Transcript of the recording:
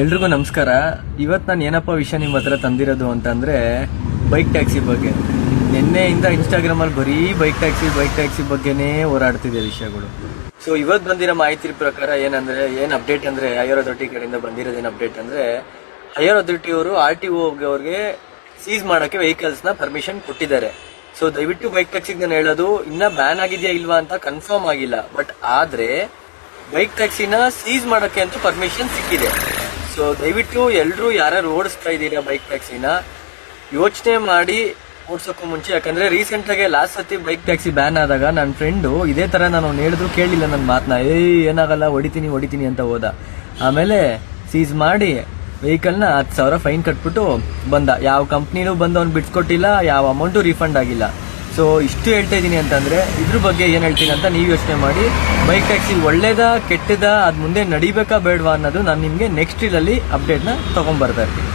ಎಲ್ರಿಗೂ ನಮಸ್ಕಾರ. ಇವತ್ತು ನಾನು ಏನಪ್ಪ ವಿಷಯ ನಿಮ್ಮ ಹತ್ರ ತಂದಿರೋದು ಅಂತಂದ್ರೆ ಬೈಕ್ ಟ್ಯಾಕ್ಸಿ ಬಗ್ಗೆ. ನಿನ್ನೆಯಿಂದ ಇನ್ಸ್ಟಾಗ್ರಾಮಲ್ಲಿ ಬರೀ ಬೈಕ್ ಟ್ಯಾಕ್ಸಿ ಬಗ್ಗೆನೇ ಹೋರಾಡ್ತಿದೆ ವಿಷಯಗಳು. ಸೊ ಇವತ್ತು ಬಂದಿರೋ ಮಾಹಿತಿ ಪ್ರಕಾರ ಏನ್ ಅಪ್ಡೇಟ್ ಅಂದ್ರೆ ಹೈಯರ್ ಅಥಾರಿಟಿ ಕಡೆಯಿಂದ ಬಂದಿರೋದೇನು ಅಪ್ಡೇಟ್ ಅಂದ್ರೆ ಹೈಯರ್ ಅಥಾರಿಟಿ ಅವರು RTO ಅವ್ರಿಗೆ ಸೀಸ್ ಮಾಡಕ್ಕೆ ವೆಹಿಕಲ್ಸ್ ನ ಪರ್ಮಿಷನ್ ಕೊಟ್ಟಿದ್ದಾರೆ. ಸೊ ದಯವಿಟ್ಟು ಬೈಕ್ ಟ್ಯಾಕ್ಸಿಗೆ ನಾನು ಹೇಳೋದು ಇನ್ನ ಬ್ಯಾನ್ ಆಗಿದೆಯಾ ಇಲ್ವಾ ಅಂತ ಕನ್ಫರ್ಮ್ ಆಗಿಲ್ಲ, ಬಟ್ ಆದ್ರೆ ಬೈಕ್ ಟ್ಯಾಕ್ಸಿನ ಸೀಸ್ ಮಾಡಕ್ಕೆ ಅಂತೂ ಪರ್ಮಿಷನ್ ಸಿಕ್ಕಿದೆ. ಸೊ ದಯವಿಟ್ಟು ಎಲ್ಲರೂ ಯಾರು ಓಡಿಸ್ತಾ ಇದ್ದೀರಾ ಬೈಕ್ ಟ್ಯಾಕ್ಸಿನ ಯೋಚನೆ ಮಾಡಿ ಓಡಿಸೋಕ್ಕೂ ಮುಂಚೆ. ಯಾಕಂದ್ರೆ ರೀಸೆಂಟ್ ಆಗಿ ಲಾಸ್ಟ್ ಸತಿ ಬೈಕ್ ಟ್ಯಾಕ್ಸಿ ಬ್ಯಾನ್ ಆದಾಗ ನನ್ನ ಫ್ರೆಂಡು ಇದೇ ತರ ನಾನು ಹೇಳಿದ್ರು ಕೇಳಿಲ್ಲ ನನ್ನ ಮಾತನ್ನ, ಏನಾಗಲ್ಲ ಹೊಡಿತೀನಿ ಅಂತ ಹೋದ. ಆಮೇಲೆ ಸೀಸ್ ಮಾಡಿ ವೆಹಿಕಲ್ನ 10,000 ಫೈನ್ ಕಟ್ಬಿಟ್ಟು ಬಂದ. ಯಾವ ಕಂಪ್ನಿನೂ ಬಂದು ಅವ್ನು ಬಿಡ್ಸ್ಕೊಟ್ಟಿಲ್ಲ, ಯಾವ ಅಮೌಂಟು ರೀಫಂಡ್ ಆಗಿಲ್ಲ. ಸೊ ಇಷ್ಟು ಹೇಳ್ತಾ ಇದ್ದೀನಿ ಅಂತಂದ್ರೆ ಇದ್ರ ಬಗ್ಗೆ ಏನ್ ಹೇಳ್ತೀನಿ ಅಂತ ನೀವು ಯೋಚನೆ ಮಾಡಿ. ಬೈಕ್ ಟ್ಯಾಕ್ಸಿ ಒಳ್ಳೇದಾ ಕೆಟ್ಟದಾ, ಅದ್ ಮುಂದೆ ನಡಿಬೇಕಾ ಬೇಡವಾ ಅನ್ನೋದು ನಾನು ನಿಮ್ಗೆ ನೆಕ್ಸ್ಟ್ ರೀಲಲ್ಲಿ ಅಪ್ಡೇಟ್ನ ತಗೊಂಡ್ಬರ್ತಾ ಇರ್ತೀನಿ.